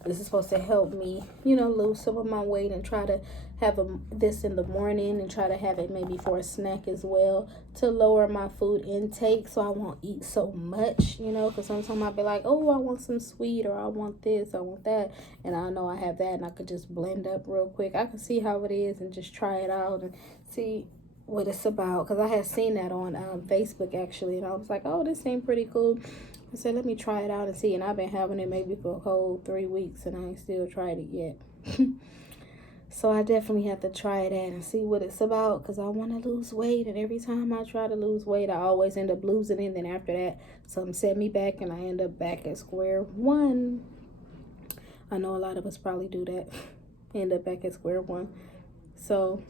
this is supposed to help me, you know, lose some of my weight, and try to have this in the morning, and try to have it maybe for a snack as well, to lower my food intake so I won't eat so much, you know, because sometimes I'll be like, oh, I want some sweet, or I want this, I want that, and I know I have that, and I could just blend up real quick. I can see how it is and just try it out and see what it's about, because I had seen that on Facebook actually, and I was like, oh, this seemed pretty cool. I said, let me try it out and see. And I've been having it maybe for a whole 3 weeks, and I ain't still tried it yet. So I definitely have to try it out and see what it's about, because I want to lose weight. And every time I try to lose weight, I always end up losing it. And then after that, something set me back, and I end up back at square one. I know a lot of us probably do that. End up back at square one. So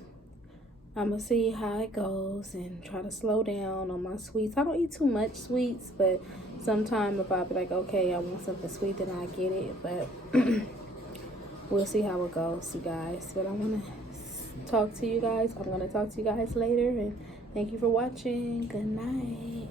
I'm going to see how it goes and try to slow down on my sweets. I don't eat too much sweets, but sometimes if I be like, okay, I want something sweet, then I get it. But we'll see how it goes, you guys. But I want to talk to you guys. I'm going to talk to you guys later. And thank you for watching. Good night.